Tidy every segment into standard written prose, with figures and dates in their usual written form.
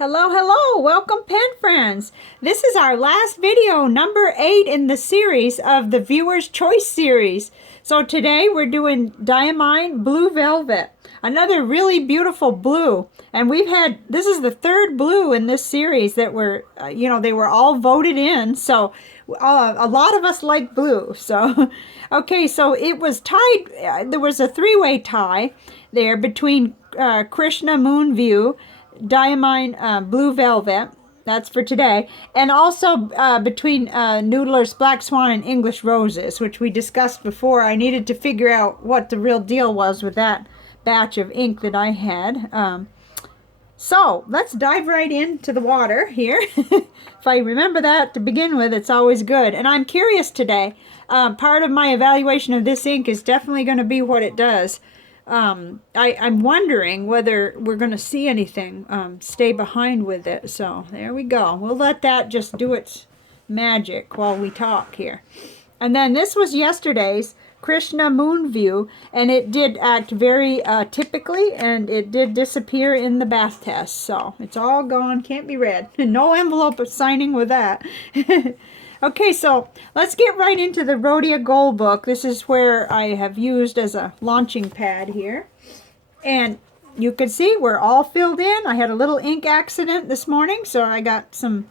Hello, hello, welcome pen friends. This is our last video, number 8 in the series of the Viewer's Choice series. So today we're doing Diamine Blue Velvet, another really beautiful blue. And this is the third blue in this series that were, they were all voted in. So a lot of us like blue. So, okay, so it was tied, there was a three-way tie there between Krishna Moonview, Diamine Blue Velvet, that's for today, and also between Noodler's Black Swan and English Roses, which we discussed before. I needed to figure out what the real deal was with that batch of ink that I had. So let's dive right into the water here. If I remember that to begin with, it's always good. And I'm curious today. Part of my evaluation of this ink is definitely going to be what it does. I'm wondering whether we're going to see anything stay behind with it. So there we go. We'll let that just do its magic while we talk here. And then this was yesterday's Krishna Moonview, and it did act very typically, and it did disappear in the bath test. So it's all gone, can't be read. No envelope of signing with that. Okay, so let's get right into the Rhodia Gold book. This is where I have used as a launching pad here. And you can see we're all filled in. I had a little ink accident this morning, so I got some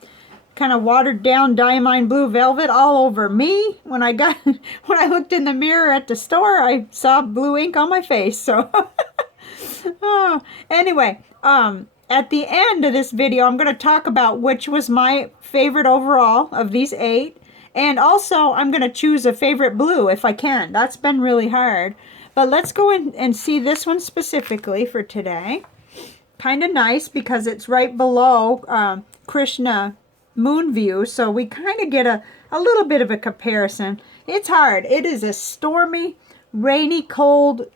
kind of watered down Diamine Blue Velvet all over me. When I looked in the mirror at the store, I saw blue ink on my face. So anyway, at the end of this video, I'm going to talk about which was my favorite overall of these 8. And also, I'm going to choose a favorite blue if I can. That's been really hard. But let's go in and see this one specifically for today. Kind of nice because it's right below Krishna Moonview. So we kind of get a little bit of a comparison. It's hard. It is a stormy, rainy, cold,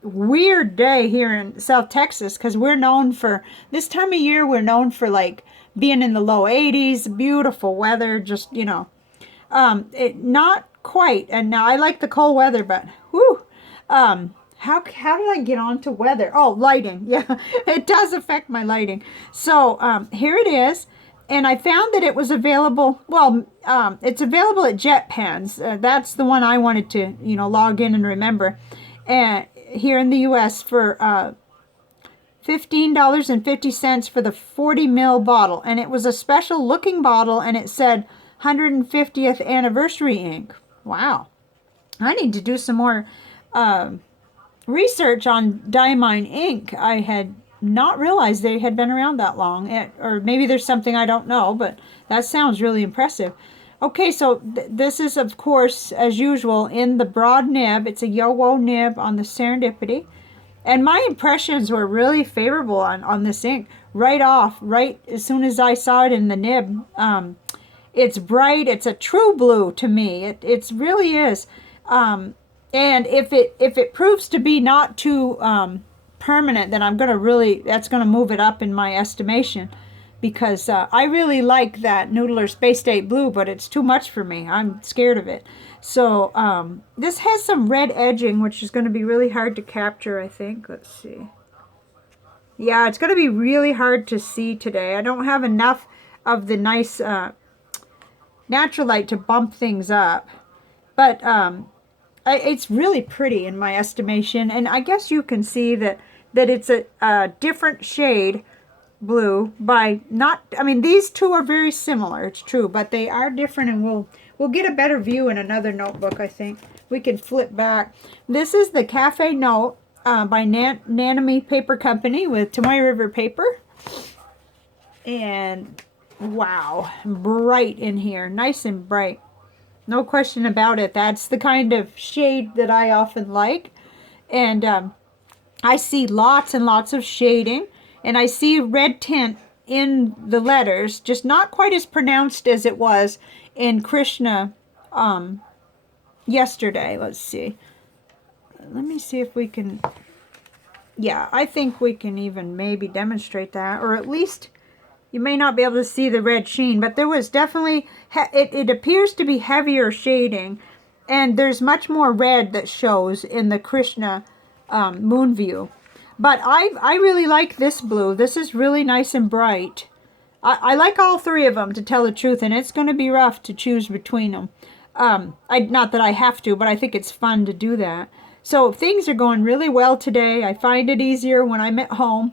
weird day here in South Texas because we're known for, this time of year, we're known for like being in the low 80s, beautiful weather, just, not quite. And now I like the cold weather, but whew, how did I get on to weather? Oh, lighting. Yeah, it does affect my lighting. So here it is. And I found that it was available, it's available at Jet Pens. That's the one I wanted to, log in and remember. And here in the U.S. for $15.50 for the 40 ml bottle. And it was a special looking bottle, and it said 150th anniversary ink. Wow. I need to do some more research on Diamine ink. I had not realized they had been around that long. Or maybe there's something I don't know, but that sounds really impressive. Okay, so this is, of course, as usual, in the broad nib. It's a Yo-Wo nib on the Serendipity. And my impressions were really favorable on this ink. Right as soon as I saw it in the nib. It's bright. It's a true blue to me. It really is. And if it proves to be not too permanent, then that's going to move it up in my estimation. Because I really like that Noodler Space Date Blue, but it's too much for me. I'm scared of it. So this has some red edging, which is going to be really hard to capture, I think. Let's see. Yeah, it's going to be really hard to see today. I don't have enough of the nice natural light to bump things up. But it's really pretty in my estimation. And I guess you can see that it's a different shade blue these two are very similar, it's true, but they are different, and we'll get a better view in another notebook. I think we can flip back. This is the Cafe Note by Nanami Paper Company with Tomoe River paper. And wow, bright in here, nice and bright, no question about it. That's the kind of shade that I often like. And I see lots and lots of shading. And I see red tint in the letters, just not quite as pronounced as it was in Krishna yesterday. Let's see. Let me see if we can. Yeah, I think we can even maybe demonstrate that. Or at least you may not be able to see the red sheen. But there was definitely, it appears to be heavier shading. And there's much more red that shows in the Krishna Moonview. But I really like this blue. This is really nice and bright. I like all three of them, to tell the truth, and it's going to be rough to choose between them. Not that I have to, but I think it's fun to do that. So things are going really well today. I find it easier when I'm at home.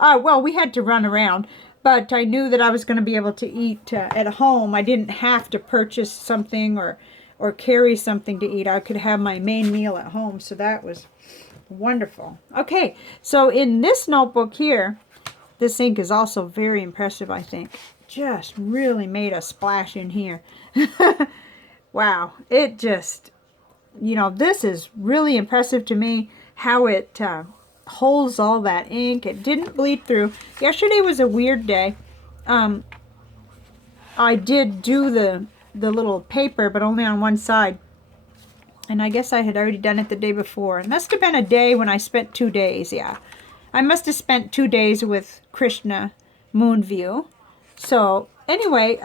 Well, we had to run around, but I knew that I was going to be able to eat at home. I didn't have to purchase something or carry something to eat. I could have my main meal at home, so that was wonderful. Okay, so in this notebook here, this ink is also very impressive, I think. Just really made a splash in here. Wow, it just, you know, this is really impressive to me, how it holds all that ink. It didn't bleed through. Yesterday was a weird day. I did do the little paper, but only on one side. And I guess I had already done it the day before. It must have been a day when I spent 2 days, yeah. I must have spent 2 days with Krishna Moonview. So, anyway,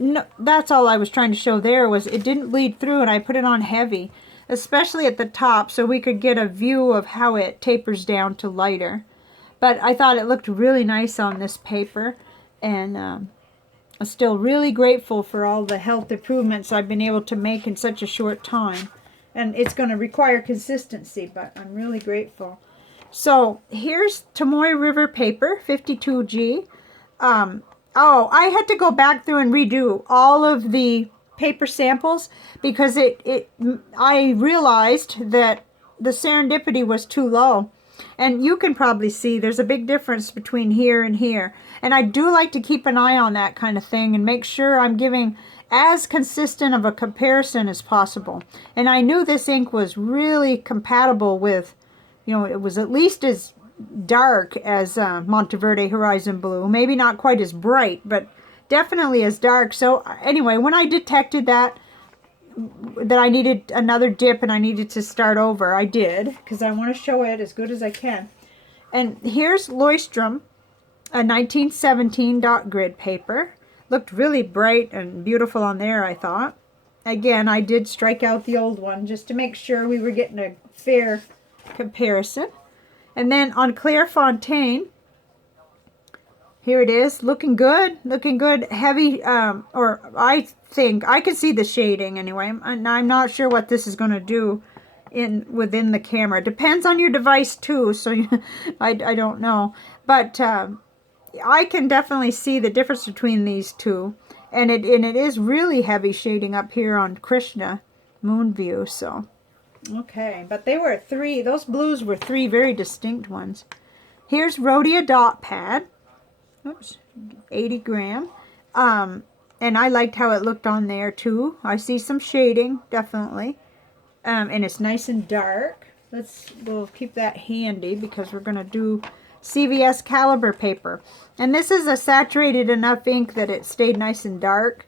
no, that's all I was trying to show there, was it didn't bleed through, and I put it on heavy, especially at the top, so we could get a view of how it tapers down to lighter. But I thought it looked really nice on this paper, and I'm still really grateful for all the health improvements I've been able to make in such a short time. And it's going to require consistency, but I'm really grateful. So here's Tomoe River paper, 52G. Oh, I had to go back through and redo all of the paper samples because I realized that the serendipity was too low. And you can probably see there's a big difference between here and here. And I do like to keep an eye on that kind of thing and make sure I'm giving as consistent of a comparison as possible. And I knew this ink was really compatible with, you know, it was at least as dark as Monteverde Horizon Blue. Maybe not quite as bright, but definitely as dark. So anyway, when I detected that I needed another dip and I needed to start over, I did, because I want to show it as good as I can. And here's Leuchtturm, a 1917 dot grid paper. Looked really bright and beautiful on there, I thought. Again, I did strike out the old one just to make sure we were getting a fair comparison. And then on Clairefontaine, here it is, looking good, heavy, or I think, I can see the shading anyway. I'm not sure what this is going to do within the camera. It depends on your device too, so I don't know. But I can definitely see the difference between these two. And it is really heavy shading up here on Krishna Moonview, so. Okay, but they were three, those blues were three very distinct ones. Here's Rhodia Dot Pad. Oops, 80 gram. And I liked how it looked on there too. I see some shading, definitely. And it's nice and dark. We'll keep that handy because we're going to do CVS caliber paper. And this is a saturated enough ink that it stayed nice and dark.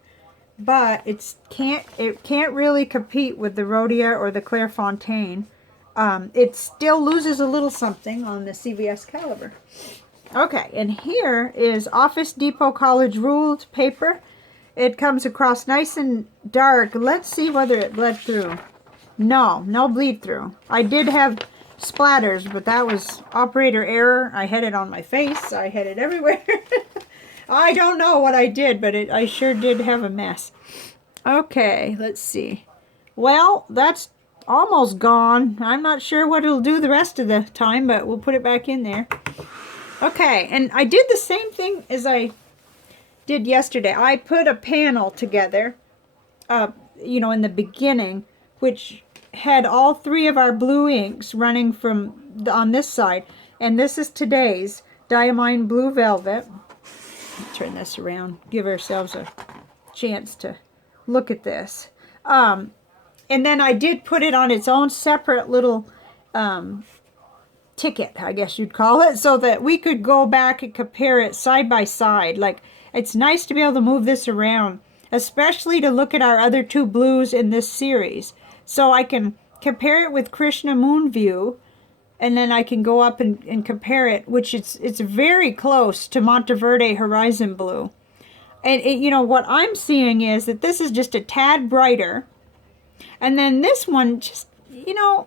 But it can't really compete with the Rhodia or the Clairefontaine. It still loses a little something on the CVS caliber. Okay, and here is Office Depot College Ruled paper. It comes across nice and dark. Let's see whether it bled through. No bleed through. I did have splatters, but that was operator error. I had it on my face. I had it everywhere. I don't know what I did, but I sure did have a mess. Okay, let's see. Well, that's almost gone. I'm not sure what it'll do the rest of the time, but we'll put it back in there. Okay, and I did the same thing as I did yesterday. I put a panel together, you know, in the beginning, which had all three of our blue inks running from on this side. And this is today's Diamine Blue Velvet. Turn this around, give ourselves a chance to look at this. And then I did put it on its own separate little ticket, I guess you'd call it, so that we could go back and compare it side by side. Like, it's nice to be able to move this around, especially to look at our other two blues in this series. So I can compare it with Krishna Moonview, and then I can go up and compare it, which it's very close to Monteverde Horizon Blue. And you know, what I'm seeing is that this is just a tad brighter. And then this one just, you know,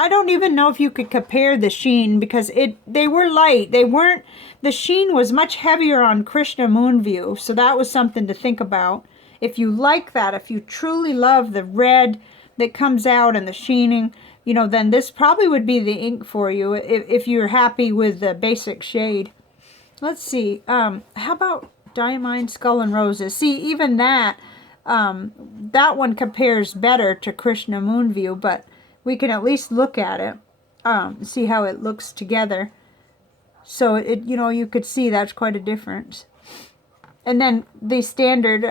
I don't even know if you could compare the sheen because they were light. They weren't, the sheen was much heavier on Krishna Moonview, so that was something to think about. If you like that, if you truly love the red that comes out and the sheening, you know, then this probably would be the ink for you if you're happy with the basic shade. Let's see, how about Diamine Skull and Roses? See, even that, that one compares better to Krishna Moonview, but we can at least look at it, see how it looks together. So, you know, you could see that's quite a difference. And then the standard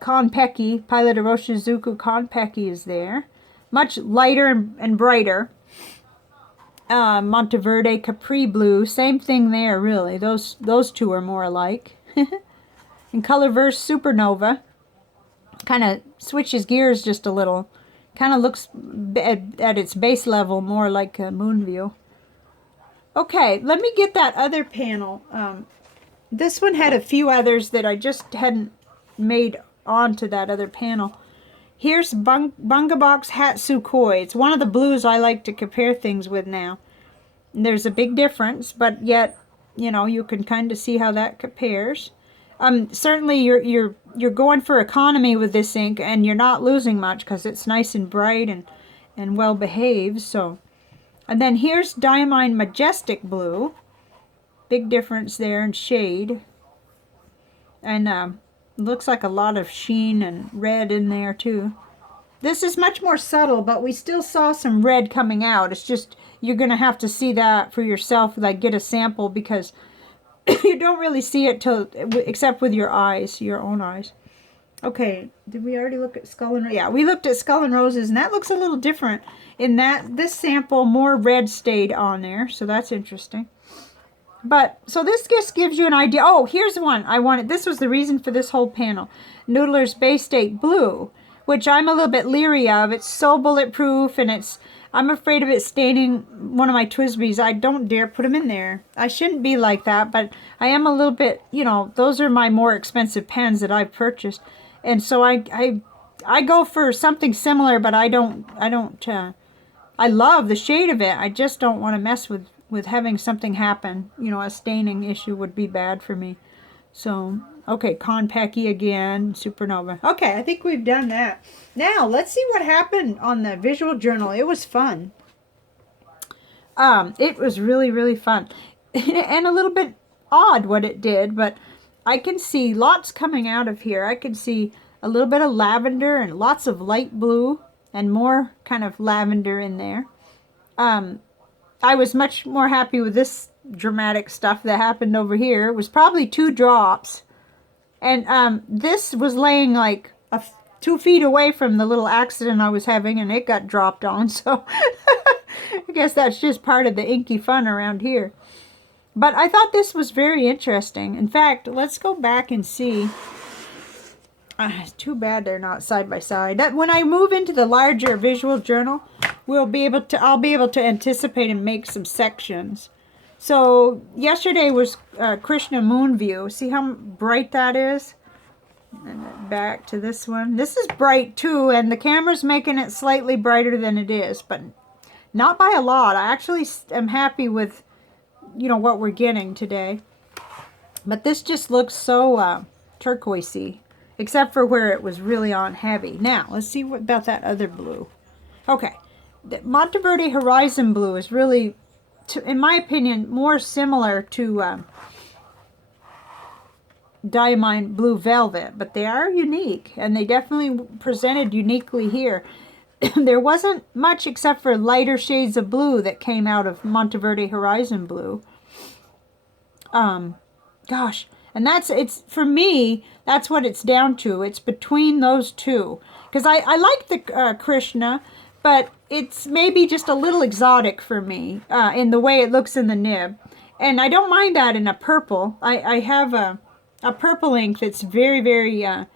Konpeki, Pilot Iroshizuku Konpeki is there. Much lighter and brighter. Monteverde Capri Blue, same thing there, really. Those two are more alike. And Colorverse Supernova kind of switches gears just a little. Kind of looks at its base level more like a Moonview. Okay, let me get that other panel. This one had a few others that I just hadn't made onto that other panel. Here's Bunga Box Hatsukoi. It's one of the blues I like to compare things with now. There's a big difference, but yet, you know, you can kind of see how that compares. Certainly you're going for economy with this ink, and you're not losing much because it's nice and bright and well behaved. So, and then here's Diamine Majestic Blue. Big difference there in shade, and looks like a lot of sheen and red in there too. This is much more subtle, but we still saw some red coming out. It's just you're gonna have to see that for yourself, like get a sample, because you don't really see it till except with your eyes, your own eyes. Okay, did we already look at Skull and Roses? Yeah, we looked at Skull and Roses, and that looks a little different in that this sample more red stayed on there, so that's interesting. But so this just gives you an idea. Oh, here's one I wanted. This was the reason for this whole panel. Noodler's Bay State Blue, which I'm a little bit leery of. It's so bulletproof, and I'm afraid of it staining one of my Twisbys. I don't dare put them in there. I shouldn't be like that, but I am a little bit, you know, those are my more expensive pens that I've purchased. And so I go for something similar, but I love the shade of it. I just don't want to mess with having something happen. You know, a staining issue would be bad for me. So, okay, Konpeki again, Supernova. Okay, I think we've done that. Now, let's see what happened on the visual journal. It was fun. It was really, really fun. And a little bit odd what it did, but I can see lots coming out of here. I can see a little bit of lavender and lots of light blue and more kind of lavender in there. I was much more happy with this dramatic stuff that happened over here. It was probably 2 drops. And this was laying like 2 feet away from the little accident I was having, and it got dropped on. So I guess that's just part of the inky fun around here. But I thought this was very interesting. In fact, let's go back and see. It's too bad they're not side by side. That when I move into the larger visual journal, I'll be able to anticipate and make some sections. So yesterday was Krishna Moonview. See how bright that is? And then back to this one. This is bright too, and the camera's making it slightly brighter than it is, but not by a lot. I actually am happy with, you know, what we're getting today. But this just looks so turquoisey, except for where it was really on heavy. Now, let's see what about that other blue. Okay, the Monteverde Horizon Blue is really, in my opinion, more similar to Diamine Blue Velvet, but they are unique, and they definitely presented uniquely here. There wasn't much except for lighter shades of blue that came out of Monteverde Horizon Blue. Gosh, and it's for me, that's what it's down to. It's between those two, because I like the Krishna, but it's maybe just a little exotic for me in the way it looks in the nib, and I don't mind that in a purple. I have a purple ink that's very, very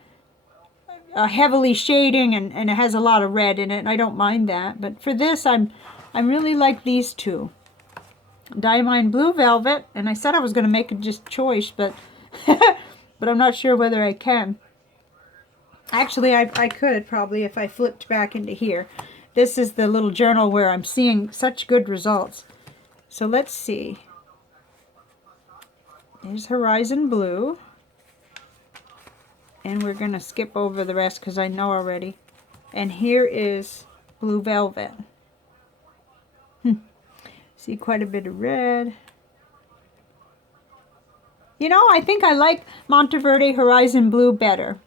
heavily shading, and it has a lot of red in it, and I don't mind that. But for this, I'm really like these two. Diamine Blue Velvet, and I said I was going to make a just choice, but but I'm not sure whether I can. Actually, I could probably if I flipped back into here. this is the little journal where I'm seeing such good results. So let's see. There's Horizon Blue. And we're going to skip over the rest because I know already. And here is Blue Velvet. See quite a bit of red. You know, I think I like Monteverde Horizon Blue better.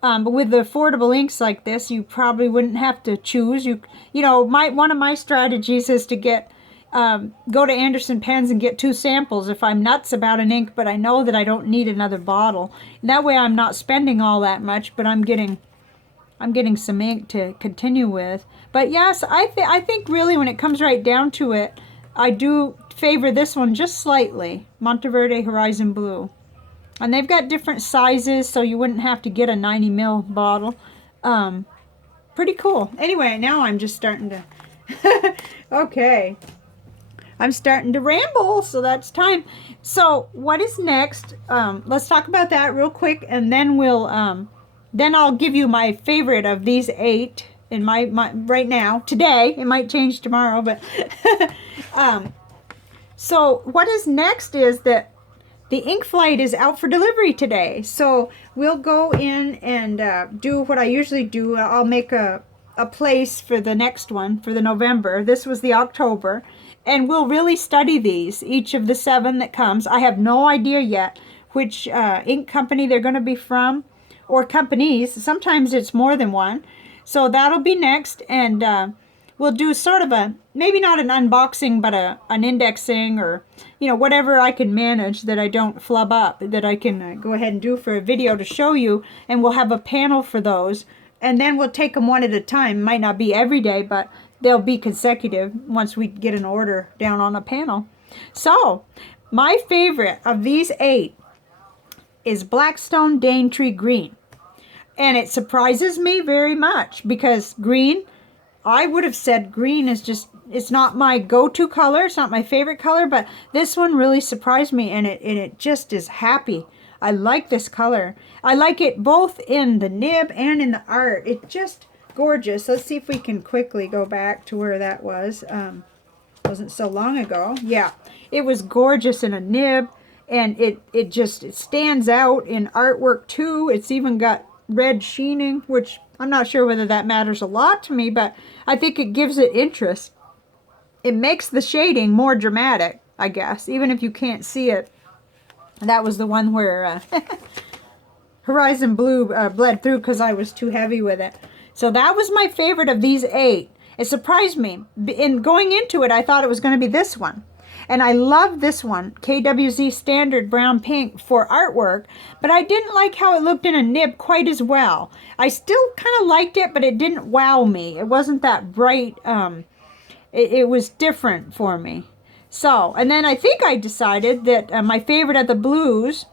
But with the affordable inks like this, you probably wouldn't have to choose. You know, one of my strategies is to get go to Anderson Pens and get 2 samples if I'm nuts about an ink, but I know that I don't need another bottle. And that way I'm not spending all that much, but I'm getting some ink to continue with. But yes, I think really when it comes right down to it, I do favor this one just slightly, Monteverde Horizon Blue. And they've got different sizes, so you wouldn't have to get a 90 ml bottle. Pretty cool. Anyway, now I'm just starting to... Okay. I'm starting to ramble, so that's time. So what is next? Let's talk about that real quick, and then then I'll give you my favorite of these 8 in my right now, today. It might change tomorrow, but so what is next is that the ink flight is out for delivery today. So we'll go in and do what I usually do. I'll make a place for the next one, for the November. This was the October. And we'll really study these, each of the 7 that comes. I have no idea yet which ink company they're going to be from, or companies. Sometimes it's more than one. So that'll be next, and we'll do sort of a, maybe not an unboxing, but an indexing, or, you know, whatever I can manage that I don't flub up, that I can go ahead and do for a video to show you, and we'll have a panel for those. And then we'll take them one at a time. Might not be every day, but they'll be consecutive once we get an order down on a panel. So, my favorite of these 8 is Blackstone Daintree Green. And it surprises me very much because green, I would have said green is just, it's not my go-to color. It's not my favorite color, but this one really surprised me, and it just is happy. I like this color. I like it both in the nib and in the art. It's just gorgeous. Let's see if we can quickly go back to where that was. Wasn't so long ago. Yeah, it was gorgeous in a nib, and it stands out in artwork too. It's even got red sheening, which I'm not sure whether that matters a lot to me, but I think it gives it interest. It makes the shading more dramatic, I guess, even if you can't see it. That was the one where Horizon Blue bled through because I was too heavy with it. So that was my favorite of these 8. It surprised me. In going into it, I thought it was going to be this one. And I love this one, KWZ Standard Brown Pink, for artwork, but I didn't like how it looked in a nib quite as well. I still kind of liked it, but it didn't wow me. It wasn't that bright. It was different for me. So, and then I think I decided that my favorite of the blues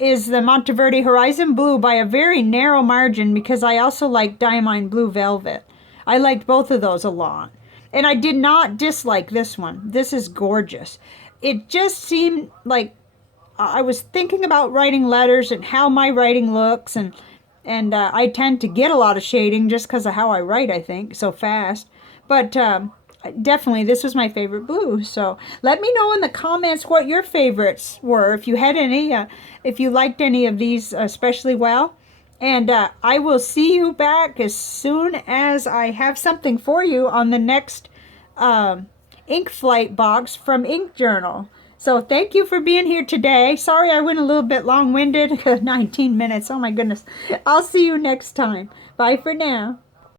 is the Monteverde Horizon Blue by a very narrow margin, because I also like Diamine Blue Velvet. I liked both of those a lot. And I did not dislike this one. This is gorgeous. It just seemed like I was thinking about writing letters and how my writing looks, and I tend to get a lot of shading just because of how I write, I think, so fast. But definitely, this was my favorite blue. So let me know in the comments what your favorites were, if you had any, if you liked any of these especially well. And I will see you back as soon as I have something for you on the next ink flight box from Ink Journal. So thank you for being here today. Sorry I went a little bit long-winded, 19 minutes. Oh my goodness. I'll see you next time. Bye for now.